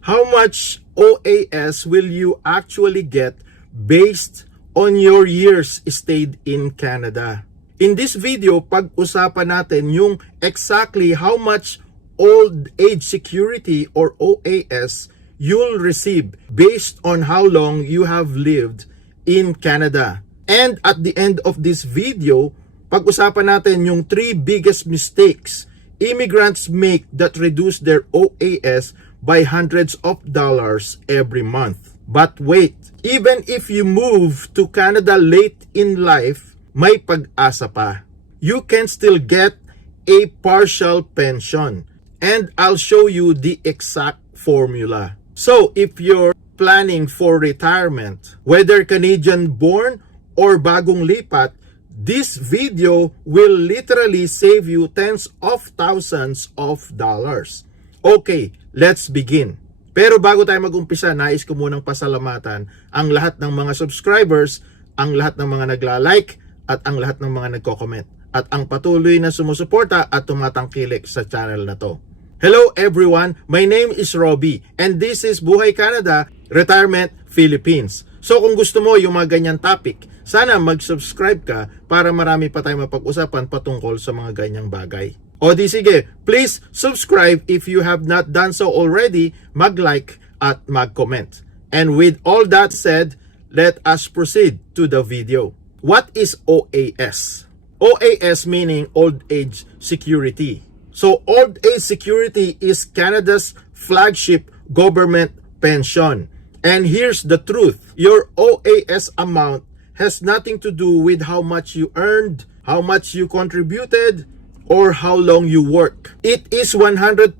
how much OAS will you actually get based on your years stayed in Canada. In this video, pag-usapan natin yung exactly how much old age security or OAS you'll receive based on how long you have lived in Canada. And at the end of this video, pag-usapan natin yung 3 biggest mistakes immigrants make that reduce their OAS by hundreds of dollars every month. But wait, even if you move to Canada late in life, may pag-asa pa. You can still get a partial pension. And I'll show you the exact formula. So if you're planning for retirement, whether Canadian born or bagong lipat, this video will literally save you tens of thousands of dollars. Okay, let's begin. Pero bago tayo mag-umpisa, nais ko munang pasalamatan ang lahat ng mga subscribers, ang lahat ng mga nagla-like, at ang lahat ng mga nagko-comment, at ang patuloy na sumusuporta at tumatangkilik sa channel na to. Hello everyone, my name is Robbie, and this is Buhay Canada, Retirement Philippines. So kung gusto mo yung mga ganyan topic, sana mag-subscribe ka para marami pa tayong mapag-usapan patungkol sa mga ganyang bagay. O di sige, please subscribe if you have not done so already, mag-like at mag-comment. And with all that said, let us proceed to the video. What is OAS? OAS meaning Old Age Security. So Old Age Security is Canada's flagship government pension. And here's the truth. Your OAS amount has nothing to do with how much you earned, how much you contributed, or how long you work. It is 100%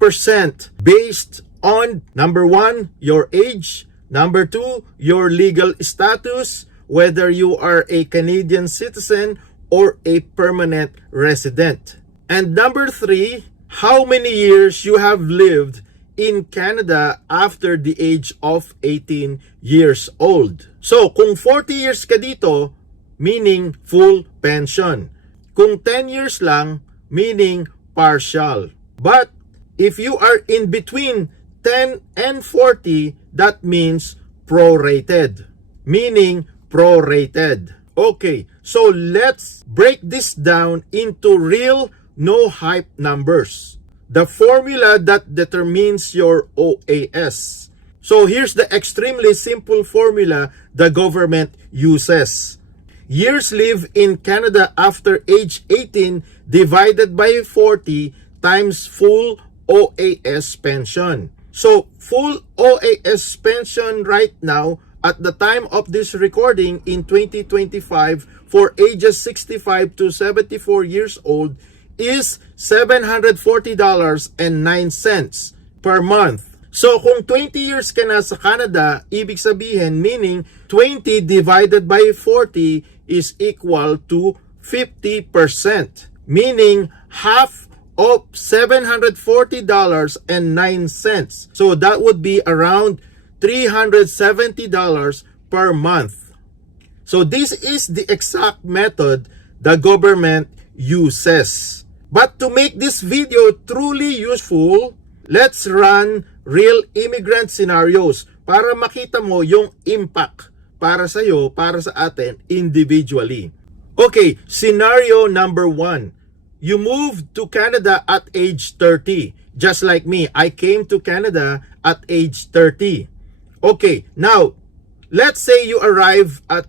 based on number 1, your age, number 2, your legal status, whether you are a Canadian citizen or a permanent resident. And number 3, how many years you have lived in Canada after the age of 18 years old. So, kung 40 years ka dito, meaning full pension. Kung 10 years lang, meaning partial. But if you are in between 10 and 40, that means prorated, meaning prorated. Okay, so let's break this down into real, no hype numbers. The formula that determines your OAS. So here's the extremely simple formula the government uses. Years lived in Canada after age 18 divided by 40 times full OAS pension. So full OAS pension right now at the time of this recording in 2025 for ages 65 to 74 years old is $740.09 per month. So kung 20 years ka na sa Canada, ibig sabihin meaning 20 divided by 40 is equal to 50%, meaning half of $740.09. So that would be around $370 per month. So this is the exact method the government uses. But to make this video truly useful, let's run real immigrant scenarios para makita mo yung impact para sa iyo, para sa atin individually. Okay, scenario number 1. You moved to Canada at age 30. Just like me, I came to Canada at age 30. Okay, now, let's say you arrive at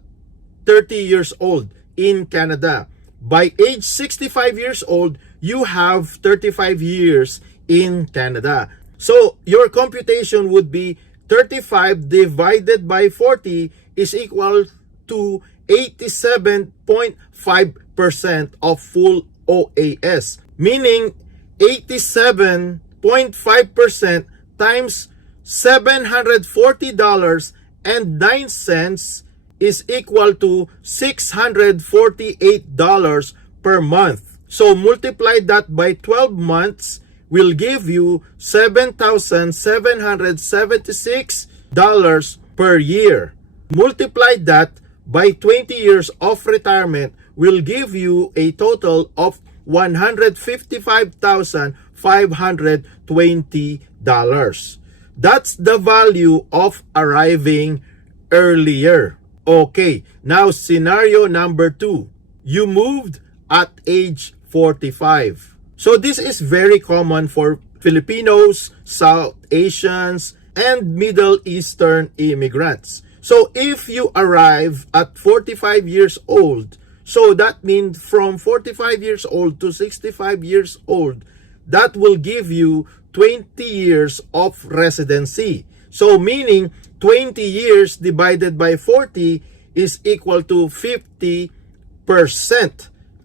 30 years old in Canada. By age 65 years old, you have 35 years in Canada. So, your computation would be 35 divided by 40 is equal to 87.5% of full OAS. Meaning, 87.5% times $740.09 is equal to $648 per month. So multiply that by 12 months will give you $7,776 per year. Multiply that by 20 years of retirement will give you a total of $155,520. That's the value of arriving earlier. Okay, now scenario number 2. You moved at age 45. So this is very common for Filipinos, South Asians, and Middle Eastern immigrants. So if you arrive at 45 years old, so that means from 45 years old to 65 years old, that will give you 20 years of residency. So meaning 20 years divided by 40 is equal to 50%.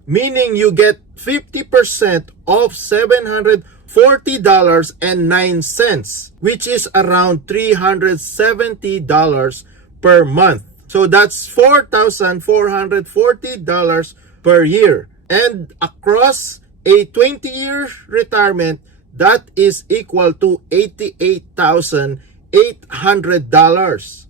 Meaning you get 50% of $740.09, which is around $370 per month. So that's $4,440 per year. And across a 20-year retirement, that is equal to $88,800.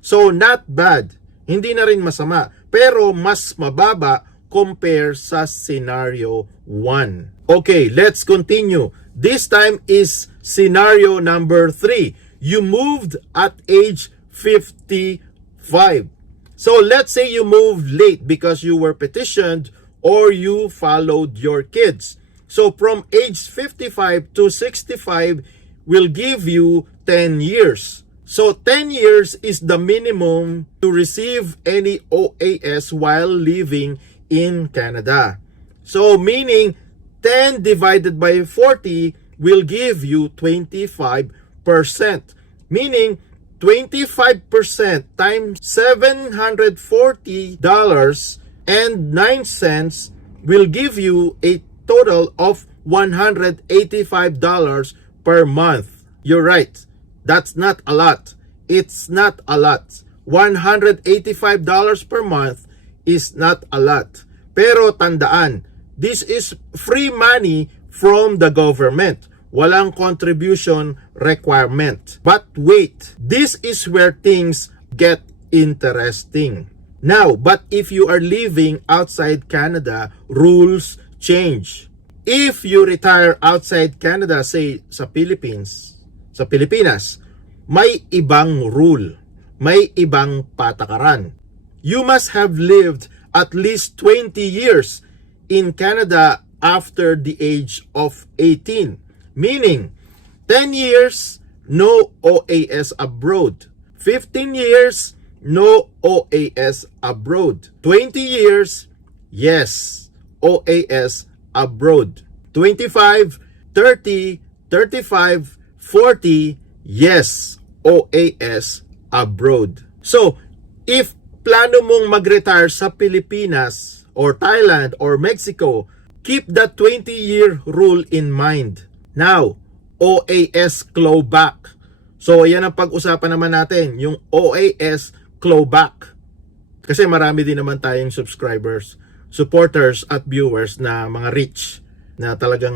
So not bad. Hindi na rin masama. Pero mas mababa compare sa scenario 1. Okay, let's continue. This time is scenario number 3. You moved at age 55. So let's say you moved late because you were petitioned or you followed your kids. So from age 55 to 65 will give you 10 years. So 10 years is the minimum to receive any OAS while living in Canada. So meaning 10 divided by 40 will give you 25%. Meaning 25% times $740.09 will give you a total of $185 per month. You're right. That's not a lot. It's not a lot. $185 per month is not a lot. Pero tandaan, this is free money from the government. Walang contribution requirement. But wait, this is where things get interesting. Now, but if you are living outside Canada, rules change. If you retire outside Canada, say sa Philippines, sa Pilipinas, may ibang rule, may ibang patakaran. You must have lived at least 20 years in Canada after the age of 18. Meaning, 10 years, no OAS abroad. 15 years, no OAS abroad. 20 years, yes, OAS abroad. 25, 30, 35, 40, yes, OAS abroad. So, if plano mong mag-retire sa Pilipinas or Thailand or Mexico, keep the 20-year rule in mind. Now, OAS clawback. So, yan ang pag-usapan naman natin, yung OAS clawback. Kasi marami din naman tayong subscribers, supporters at viewers na mga rich na talagang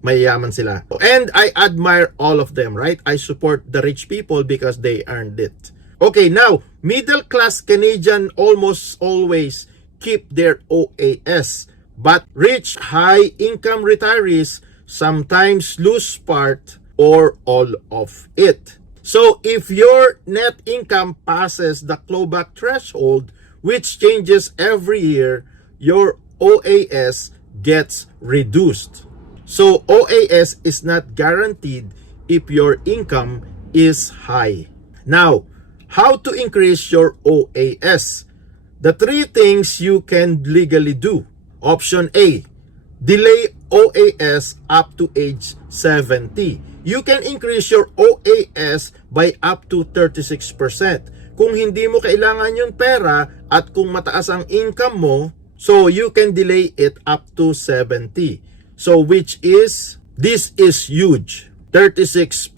mayayaman sila. And I admire all of them, right? I support the rich people because they earned it. Okay, now, middle-class Canadian almost always keep their OAS. But rich, high-income retirees sometimes lose part or all of it. So, if your net income passes the clawback threshold, which changes every year, your OAS gets reduced. So, OAS is not guaranteed if your income is high. Now, how to increase your OAS? The 3 things you can legally do. Option A, delay OAS up to age 70. You can increase your OAS by up to 36%. Kung hindi mo kailangan yung pera at kung mataas ang income mo, so you can delay it up to 70. So which is, this is huge, 36%.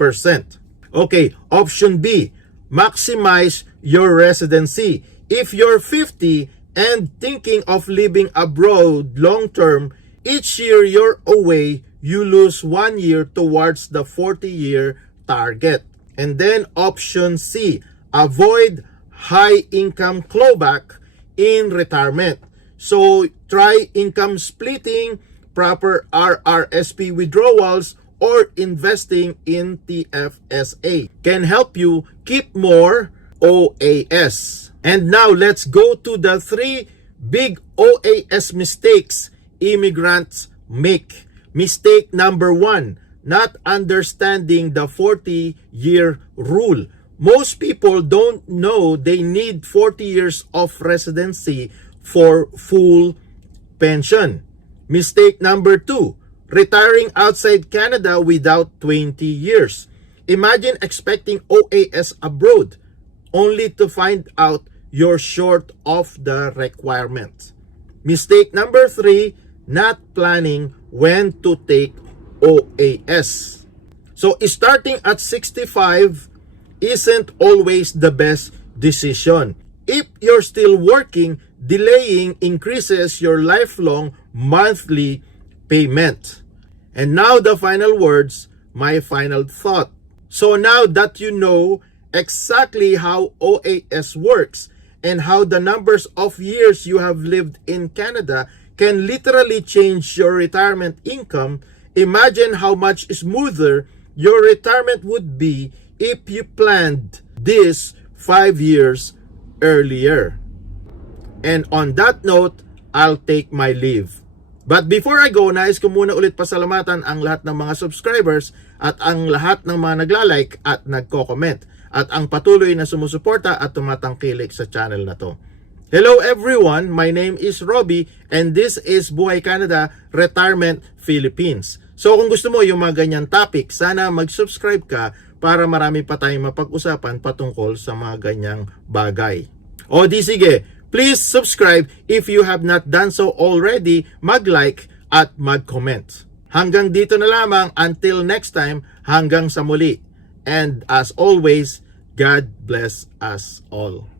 Okay, option B, maximize your residency. If you're 50 and thinking of living abroad long term, each year you're away, you lose 1 year towards the 40-year target. And then option C, avoid high income clawback in retirement. So try income splitting, proper RRSP withdrawals, or investing in TFSA can help you keep more OAS. And now let's go to the 3 big OAS mistakes immigrants make. Mistake number 1, not understanding the 40-year rule. Most people don't know they need 40 years of residency for full pension. Mistake number 2, retiring outside Canada without 20 years. Imagine expecting OAS abroad only to find out you're short of the requirement. Mistake number 3, not planning when to take OAS. So starting at 65 isn't always the best decision. If you're still working, delaying increases your lifelong monthly payment. And now the final words, my final thought. So now that you know exactly how OAS works and how the numbers of years you have lived in Canada can literally change your retirement income, imagine how much smoother your retirement would be if you planned this 5 years earlier. And on that note, I'll take my leave. But before I go, nais ko muna ulit pasalamatan ang lahat ng mga subscribers at ang lahat ng mga nagla-like at nagko-comment at ang patuloy na sumusuporta at tumatangkilik sa channel na to. Hello everyone, my name is Robbie and this is Buhay Canada Retirement Philippines. So kung gusto mo yung mga ganyan topic, sana mag-subscribe ka para marami pa tayong mapag-usapan patungkol sa mga ganyang bagay. O di sige, please subscribe if you have not done so already, mag-like at mag-comment. Hanggang dito na lamang, until next time, hanggang sa muli. And as always, God bless us all.